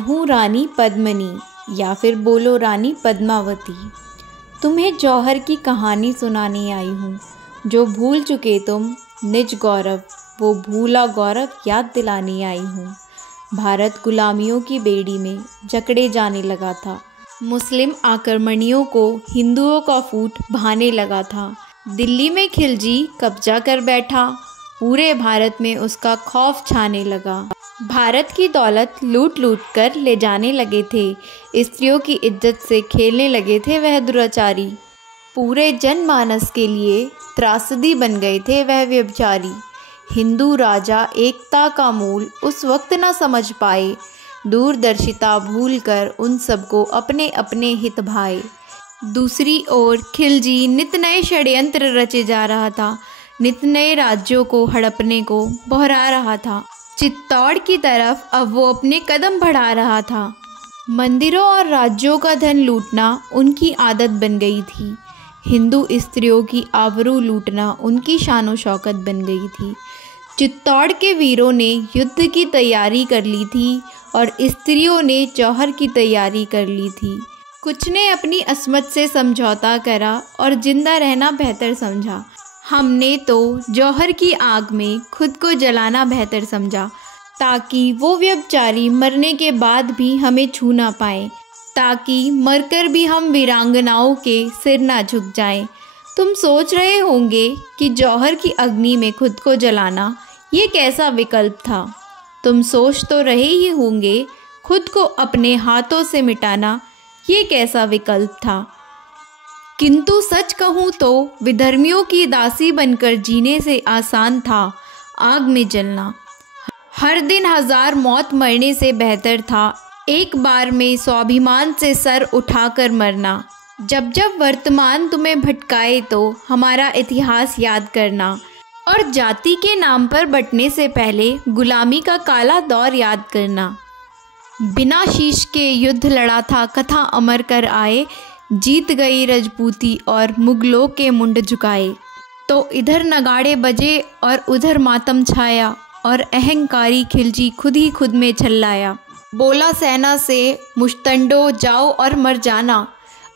हूँ रानी पद्मिनी, या फिर बोलो रानी पद्मावती। तुम्हें जौहर की कहानी सुनाने आई हूँ। जो भूल चुके तुम निज गौरव, वो भूला गौरव याद दिलाने आई हूँ। भारत गुलामियों की बेड़ी में जकड़े जाने लगा था। मुस्लिम आक्रमणियों को हिंदुओं का फूट भाने लगा था। दिल्ली में खिलजी कब्जा कर बैठा, पूरे भारत में उसका खौफ छाने लगा। भारत की दौलत लूट लूट कर ले जाने लगे थे। स्त्रियों की इज्जत से खेलने लगे थे वह दुराचारी। पूरे जनमानस के लिए त्रासदी बन गए थे वह व्यभिचारी। हिंदू राजा एकता का मूल उस वक्त न समझ पाए, दूरदर्शिता भूलकर उन सबको अपने अपने हित भाए। दूसरी ओर खिलजी नित नए षड्यंत्र रचे जा रहा था, नित नए राज्यों को हड़पने को बहरा रहा था। चित्तौड़ की तरफ अब वो अपने कदम बढ़ा रहा था। मंदिरों और राज्यों का धन लूटना उनकी आदत बन गई थी। हिंदू स्त्रियों की आबरू लूटना उनकी शानो शौकत बन गई थी। चित्तौड़ के वीरों ने युद्ध की तैयारी कर ली थी और स्त्रियों ने जौहर की तैयारी कर ली थी। कुछ ने अपनी अस्मत से समझौता करा और जिंदा रहना बेहतर समझा। हमने तो जौहर की आग में खुद को जलाना बेहतर समझा, ताकि वो व्यभिचारी मरने के बाद भी हमें छू ना पाए, ताकि मरकर भी हम वीरांगनाओं के सिर ना झुक जाएं। तुम सोच रहे होंगे कि जौहर की अग्नि में खुद को जलाना ये कैसा विकल्प था। तुम सोच तो रहे ही होंगे खुद को अपने हाथों से मिटाना ये कैसा विकल्प था। किंतु सच कहूँ तो विधर्मियों की दासी बनकर जीने से आसान था आग में जलना। हर दिन 1000 मौत मरने से बेहतर था एक बार में स्वाभिमान से सर उठाकर मरना। जब जब वर्तमान तुम्हें भटकाए तो हमारा इतिहास याद करना, और जाति के नाम पर बंटने से पहले गुलामी का काला दौर याद करना। बिना शीश के युद्ध लड़ा था कथा अमर कर आए, जीत गई रजपूती और मुगलों के मुंड झुकाए। तो इधर नगाड़े बजे और उधर मातम छाया, और अहंकारी खिलजी खुद ही खुद में छल्लाया। बोला सेना से मुश्तंडो जाओ और मर जाना,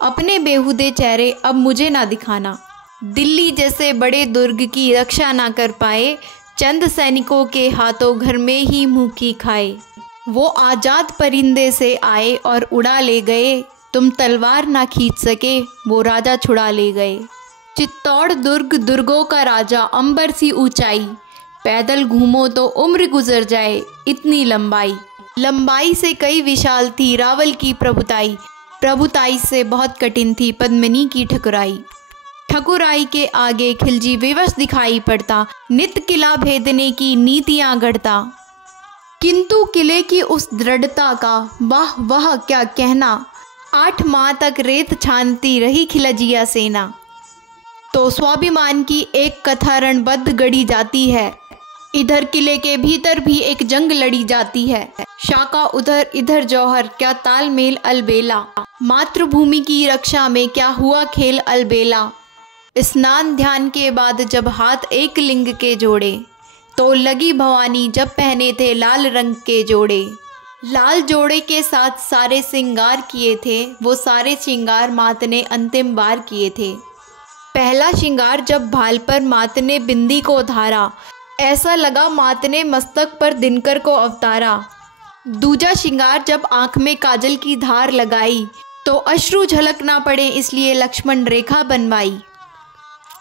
अपने बेहुदे चेहरे अब मुझे ना दिखाना। दिल्ली जैसे बड़े दुर्ग की रक्षा ना कर पाए, चंद सैनिकों के हाथों घर में ही मुँह की खाए। वो आज़ाद परिंदे से आए और उड़ा ले गए, तुम तलवार ना खींच सके वो राजा छुड़ा ले गए। चित्तौड़ दुर्ग दुर्गों का राजा, अंबर सी ऊंचाई, पैदल घूमो तो उम्र गुजर जाए इतनी लंबाई। लंबाई से कई विशाल थी रावल की प्रभुताई, प्रभुताई से बहुत कठिन थी पद्मिनी की ठकुराई। ठकुराई के आगे खिलजी विवश दिखाई पड़ता, नित किला भेदने की नीतियां गढ़ता। किंतु किले की उस दृढ़ता का वाह वाह क्या कहना, 8 माह तक रेत छानती रही खिलजिया सेना। तो स्वाभिमान की एक कथा रणबद्ध गढ़ी जाती है, इधर किले के भीतर भी एक जंग लड़ी जाती है। शाका उधर इधर जौहर, क्या तालमेल अलबेला, मातृभूमि की रक्षा में क्या हुआ खेल अलबेला। स्नान ध्यान के बाद जब हाथ एक लिंग के जोड़े, तो लगी भवानी जब पहने थे लाल रंग के जोड़े। लाल जोड़े के साथ सारे श्रृंगार किए थे, वो सारे श्रृंगार मात ने अंतिम बार किए थे। पहला श्रृंगार जब भाल पर मात ने बिंदी को धारा, ऐसा लगा मात ने मस्तक पर दिनकर को अवतारा। दूजा श्रृंगार जब आंख में काजल की धार लगाई, तो अश्रु झलक ना पड़े इसलिए लक्ष्मण रेखा बनवाई।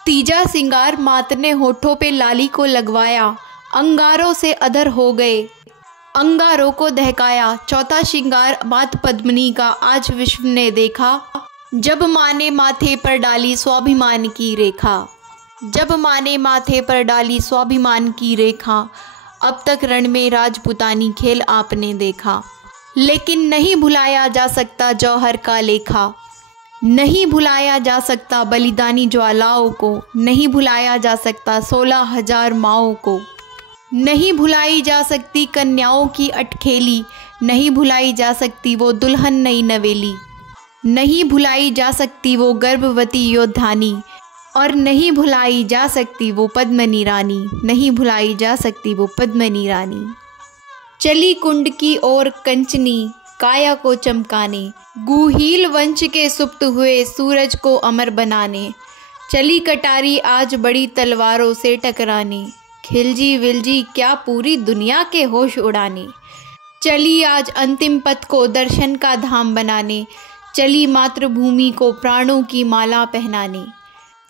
तीजा श्रृंगार मात ने होठों पे लाली को लगवाया, अंगारों से अधर हो गए, अंगारों को दहकाया। चौथा श्रृंगार मात पद्मिनी का आज विश्व ने देखा, जब माँ ने माथे पर डाली स्वाभिमान की रेखा। जब माँ ने माथे पर डाली स्वाभिमान की रेखा, अब तक रण में राजपुतानी खेल आपने देखा। लेकिन नहीं भुलाया जा सकता जौहर का लेखा, नहीं भुलाया जा सकता बलिदानी ज्वालाओं को, नहीं भुलाया जा सकता 16,000 माओं को, नहीं भुलाई जा सकती कन्याओं की अटखेली, नहीं भुलाई जा सकती वो दुल्हन नई नवेली, नहीं भुलाई जा सकती वो गर्भवती योद्धानी, और नहीं भुलाई जा सकती वो पद्मिनी रानी, नहीं भुलाई जा सकती वो पद्मिनी रानी। चली कुंड की ओर कंचनी, काया को चमकाने, गुहील वंश के सुप्त हुए सूरज को अमर बनाने। चली कटारी आज बड़ी तलवारों से टकराने, खिलजी विलजी क्या पूरी दुनिया के होश उड़ाने। चली आज अंतिम पथ को दर्शन का धाम बनाने, चली मातृभूमि को प्राणों की माला पहनाने।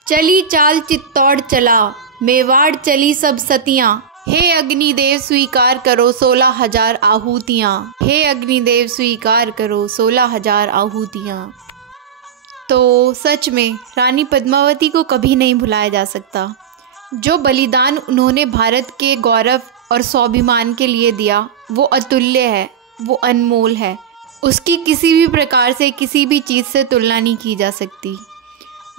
चली चाल चित्तौड़ चला, मेवाड़ चली सब सतियाँ, हे अग्निदेव स्वीकार करो 16,000 आहूतियाँ, हे अग्निदेव स्वीकार करो 16,000 आहूतियाँ। तो सच में रानी पद्मावती को कभी नहीं भुलाया जा सकता। जो बलिदान उन्होंने भारत के गौरव और स्वाभिमान के लिए दिया वो अतुल्य है, वो अनमोल है। उसकी किसी भी प्रकार से किसी भी चीज़ से तुलना नहीं की जा सकती।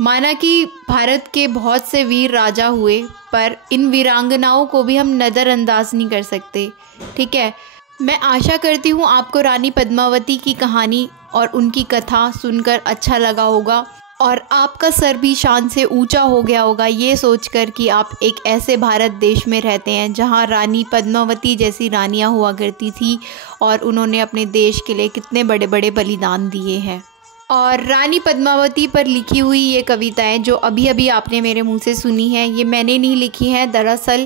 माना कि भारत के बहुत से वीर राजा हुए, पर इन वीरांगनाओं को भी हम नज़रअंदाज नहीं कर सकते। ठीक है, मैं आशा करती हूँ आपको रानी पद्मावती की कहानी और उनकी कथा सुनकर अच्छा लगा होगा और आपका सर भी शान से ऊंचा हो गया होगा ये सोचकर कि आप एक ऐसे भारत देश में रहते हैं जहाँ रानी पद्मावती जैसी रानियाँ हुआ करती थी और उन्होंने अपने देश के लिए कितने बड़े बड़े बलिदान दिए हैं। और रानी पद्मावती पर लिखी हुई ये कविताएं जो अभी अभी आपने मेरे मुंह से सुनी है, ये मैंने नहीं लिखी हैं। दरअसल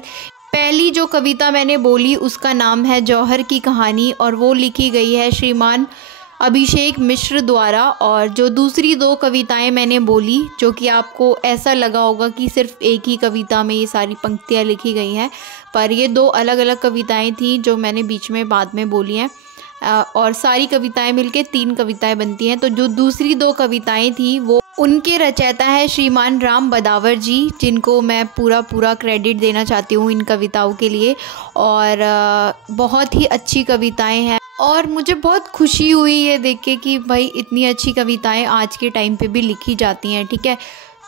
पहली जो कविता मैंने बोली उसका नाम है जौहर की कहानी और वो लिखी गई है श्रीमान अभिषेक मिश्र द्वारा। और जो दूसरी दो कविताएं मैंने बोली, जो कि आपको ऐसा लगा होगा कि सिर्फ एक ही कविता में ये सारी पंक्तियां लिखी गई हैं, पर ये दो अलग अलग कविताएं थी जो मैंने बीच में बाद में बोली हैं और सारी कविताएं मिलके 3 कविताएं बनती हैं। तो जो दूसरी 2 कविताएं थी वो उनके रचयिता है श्रीमान राम बदावर जी, जिनको मैं पूरा क्रेडिट देना चाहती हूँ इन कविताओं के लिए। और बहुत ही अच्छी कविताएं हैं और मुझे बहुत खुशी हुई ये देख के कि भाई इतनी अच्छी कविताएं आज के टाइम पे भी लिखी जाती हैं। ठीक है,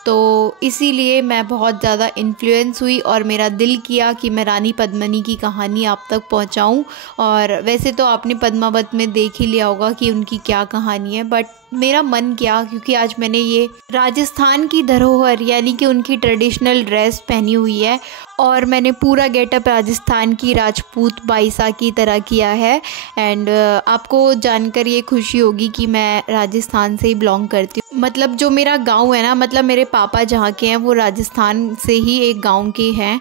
तो इसीलिए मैं बहुत ज़्यादा इन्फ्लुएंस हुई और मेरा दिल किया कि मैं रानी पद्मिनी की कहानी आप तक पहुंचाऊं। और वैसे तो आपने पद्मावत में देख ही लिया होगा कि उनकी क्या कहानी है, बट मेरा मन किया क्योंकि आज मैंने ये राजस्थान की धरोहर यानी कि उनकी ट्रेडिशनल ड्रेस पहनी हुई है और मैंने पूरा गेटअप राजस्थान की राजपूत बाईसा की तरह किया है। एंड आपको जानकर ये खुशी होगी कि मैं राजस्थान से ही बिलोंग करती हूँ। मतलब जो मेरा गांव है ना, मतलब मेरे पापा जहाँ के हैं वो राजस्थान से ही एक गांव के हैं।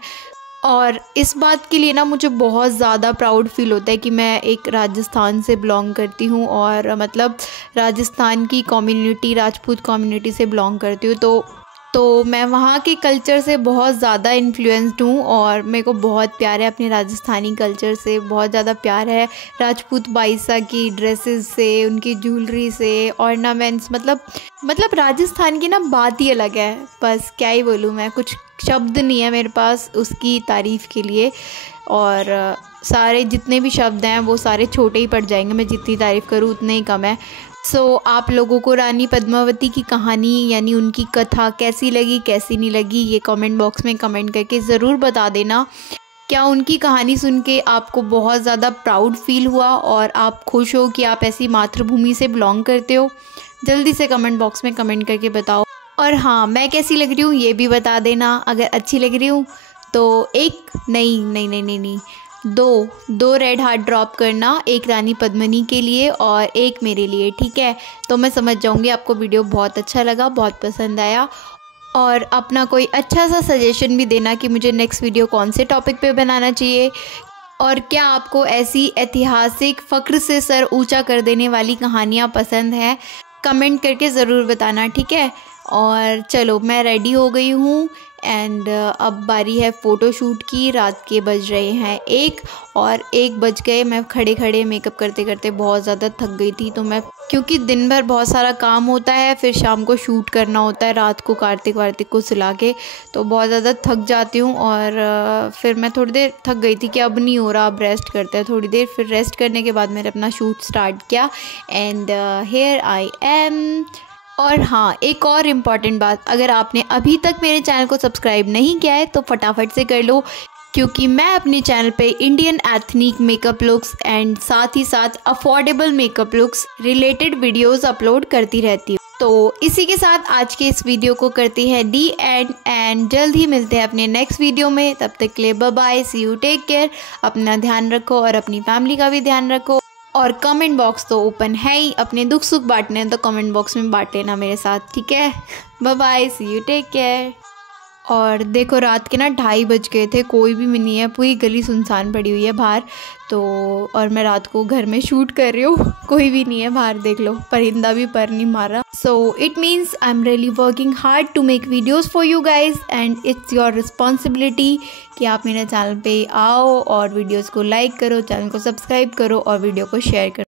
और इस बात के लिए ना मुझे बहुत ज़्यादा प्राउड फील होता है कि मैं एक राजस्थान से बिलोंग करती हूँ और मतलब राजस्थान की कम्युनिटी, राजपूत कम्युनिटी से बिलोंग करती हूँ। तो मैं वहाँ के कल्चर से बहुत ज़्यादा इन्फ्लुएंस्ड हूँ और मेरे को बहुत प्यार है अपने राजस्थानी कल्चर से, बहुत ज़्यादा प्यार है राजपूत बाईसा की ड्रेसेस से, उनकी ज्वेलरी से, ऑर्नामेंट्स। मतलब राजस्थान की ना बात ही अलग है। बस क्या ही बोलूँ मैं, कुछ शब्द नहीं है मेरे पास उसकी तारीफ़ के लिए। और सारे जितने भी शब्द हैं वो सारे छोटे ही पड़ जाएंगे, मैं जितनी तारीफ़ करूँ उतने ही कम है। सो आप लोगों को रानी पद्मावती की कहानी यानी उनकी कथा कैसी लगी कैसी नहीं लगी ये कमेंट बॉक्स में कमेंट करके ज़रूर बता देना। क्या उनकी कहानी सुन के आपको बहुत ज़्यादा प्राउड फील हुआ और आप खुश हो कि आप ऐसी मातृभूमि से बिलोंग करते हो? जल्दी से कमेंट बॉक्स में कमेंट करके बताओ। और हाँ, मैं कैसी लग रही हूँ ये भी बता देना। अगर अच्छी लग रही हूँ तो एक नहीं दो रेड हार्ट ड्रॉप करना, एक रानी पद्मिनी के लिए और एक मेरे लिए। ठीक है, तो मैं समझ जाऊँगी आपको वीडियो बहुत अच्छा लगा, बहुत पसंद आया। और अपना कोई अच्छा सा सजेशन भी देना कि मुझे नेक्स्ट वीडियो कौन से टॉपिक पे बनाना चाहिए और क्या आपको ऐसी ऐतिहासिक फ़ख्र से सर ऊंचा कर देने वाली कहानियाँ पसंद हैं, कमेंट करके ज़रूर बताना। ठीक है, और चलो मैं रेडी हो गई हूँ एंड अब बारी है फ़ोटोशूट की। रात के बज रहे हैं 1 और 1 बज गए। मैं खड़े खड़े मेकअप करते करते बहुत ज़्यादा थक गई थी। तो मैं, क्योंकि दिन भर बहुत सारा काम होता है, फिर शाम को शूट करना होता है, रात को कार्तिक वार्तिक को सुला के, तो बहुत ज़्यादा थक जाती हूँ। और फिर मैं थोड़ी देर थक गई थी कि अब नहीं हो रहा, अब रेस्ट करते हैं थोड़ी देर। फिर रेस्ट करने के बाद मैंने अपना शूट स्टार्ट किया एंड हेयर आई एम। और हाँ, एक और इम्पॉर्टेंट बात, अगर आपने अभी तक मेरे चैनल को सब्सक्राइब नहीं किया है तो फटाफट से कर लो, क्योंकि मैं अपने चैनल पे Indian ethnic makeup looks and साथ ही साथ affordable makeup looks related videos upload करती रहती हूँ। तो इसी के साथ आज के इस वीडियो को करते हैं दी एंड जल्द ही मिलते हैं अपने नेक्स्ट वीडियो में। तब तक के लिए bye bye, see you, take care, अपना ध्यान रखो और अपनी फैमिली का भी ध्यान रखो। और कमेंट बॉक्स तो ओपन है ही, अपने दुख सुख बांटने हैं तो कमेंट बॉक्स में बांट लेना मेरे साथ, ठीक है। Bye bye, see you, take care. और देखो रात के ना 2:30 बज गए थे, कोई भी नहीं है, पूरी गली सुनसान पड़ी हुई है बाहर तो। और मैं रात को घर में शूट कर रही हूँ, कोई भी नहीं है बाहर, देख लो परिंदा भी पर नहीं मारा। So it means I am really working hard to make videos for you guys and it's your responsibility कि आप मेरे चैनल पे आओ और वीडियोज़ को लाइक करो, चैनल को सब्सक्राइब करो और वीडियो को शेयर करो।